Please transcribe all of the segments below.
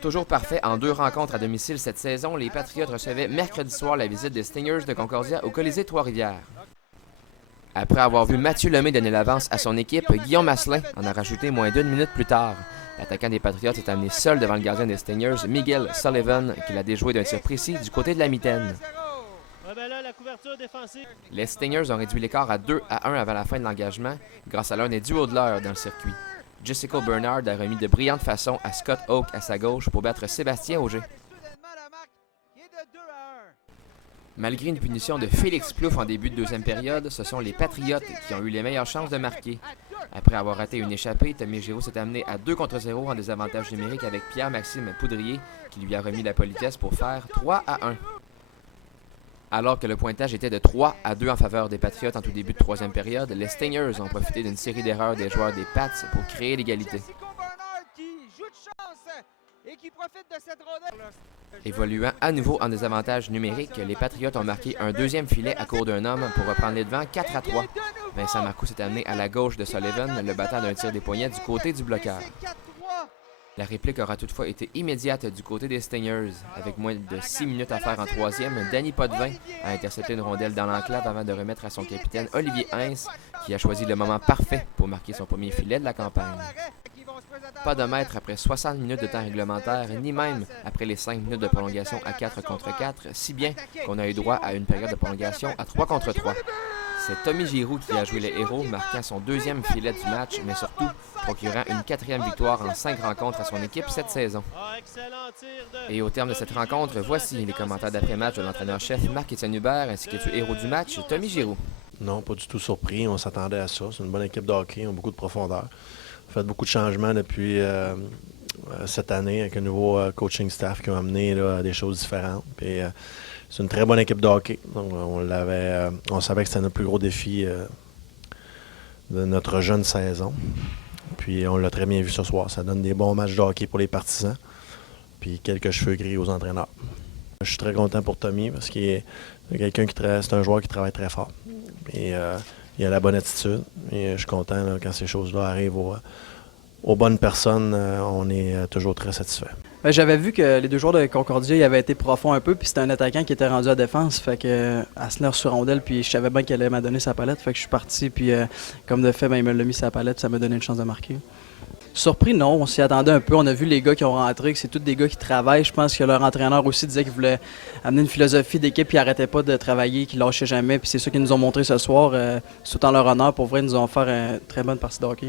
Toujours parfait en 2 rencontres à domicile cette saison, les Patriotes recevaient mercredi soir la visite des Stingers de Concordia au Colisée Trois-Rivières. Après avoir vu Mathieu Lemay donner l'avance à son équipe, Guillaume Asselin en a rajouté moins d'1 minute plus tard. L'attaquant des Patriotes est amené seul devant le gardien des Stingers, Miguel Sullivan, qui l'a déjoué d'un tir précis du côté de la mitaine. Les Stingers ont réduit l'écart à 2-1 avant la fin de l'engagement, grâce à l'un des duos de l'heure dans le circuit. Jessica Bernard a remis de brillante façon à Scott Oak à sa gauche pour battre Sébastien Auger. Malgré une punition de Félix Plouffe en début de deuxième période, ce sont les Patriotes qui ont eu les meilleures chances de marquer. Après avoir raté une échappée, Tommy Giroux s'est amené à 2-0 en désavantage numérique avec Pierre-Maxime Poudrier qui lui a remis la politesse pour faire 3-1. Alors que le pointage était de 3-2 en faveur des Patriotes en tout début de troisième période, les Stingers ont profité d'une série d'erreurs des joueurs des Pats pour créer l'égalité. Évoluant à nouveau en désavantage numérique, les Patriotes ont marqué un deuxième filet à court d'un homme pour reprendre les devants 4-3. Vincent Marcoux s'est amené à la gauche de Sullivan, le battant d'un tir des poignets du côté du bloqueur. La réplique aura toutefois été immédiate du côté des Stingers. Avec moins de 6 minutes à faire en troisième, Danny Potvin a intercepté une rondelle dans l'enclave avant de remettre à son capitaine Olivier Hintz, qui a choisi le moment parfait pour marquer son premier filet de la campagne. Pas de maître après 60 minutes de temps réglementaire, ni même après les 5 minutes de prolongation à 4 contre 4, si bien qu'on a eu droit à une période de prolongation à 3 contre 3. C'est Tommy Giroux qui a joué les héros, marquant son deuxième filet du match, mais surtout procurant une 4e victoire en 5 rencontres à son équipe cette saison. Et au terme de cette rencontre, voici les commentaires d'après-match de l'entraîneur-chef Marc-Étienne Hubert ainsi que du héros du match, Tommy Giroux. Non, pas du tout surpris. On s'attendait à ça. C'est une bonne équipe de hockey. Ils ont beaucoup de profondeur. On a fait beaucoup de changements depuis cette année avec un nouveau coaching staff qui ont amené là, des choses différentes. Puis, c'est une très bonne équipe de hockey. Donc, on savait que c'était notre plus gros défi de notre jeune saison. Puis on l'a très bien vu ce soir. Ça donne des bons matchs de hockey pour les partisans. Puis quelques cheveux gris aux entraîneurs. Je suis très content pour Tommy parce qu'il est quelqu'un c'est un joueur qui travaille très fort. Et il a la bonne attitude. Et je suis content là, quand ces choses-là arrivent aux bonnes personnes. On est toujours très satisfait. J'avais vu que les deux joueurs de Concordia avaient été profonds un peu, puis c'était un attaquant qui était rendu à défense. Fait que Asselin sur rondelle, puis je savais bien qu'elle allait m'a donné sa palette. Fait que je suis parti, puis comme de fait, il me l'a mis sa palette, ça m'a donné une chance de marquer. Surpris, non. On s'y attendait un peu. On a vu les gars qui ont rentré, que c'est tous des gars qui travaillent. Je pense que leur entraîneur aussi disait qu'il voulait amener une philosophie d'équipe, qui n'arrêtait pas de travailler, qui lâchait jamais. Puis c'est ça qu'ils nous ont montré ce soir. C'est tout en leur honneur. Pour vrai, ils nous ont offert une très bonne partie de hockey.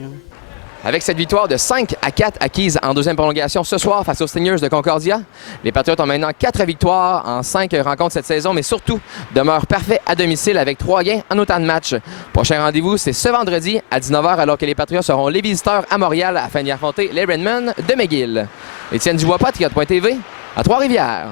Avec cette victoire de 5-4 acquise en deuxième prolongation ce soir face aux Stingers de Concordia, les Patriotes ont maintenant 4 victoires en 5 rencontres cette saison, mais surtout demeurent parfaits à domicile avec 3 gains en autant de matchs. Prochain rendez-vous, c'est ce vendredi à 19h alors que les Patriotes seront les visiteurs à Montréal afin d'y affronter les Redmen de McGill. Étienne Dubois, Patriote.tv, à Trois-Rivières.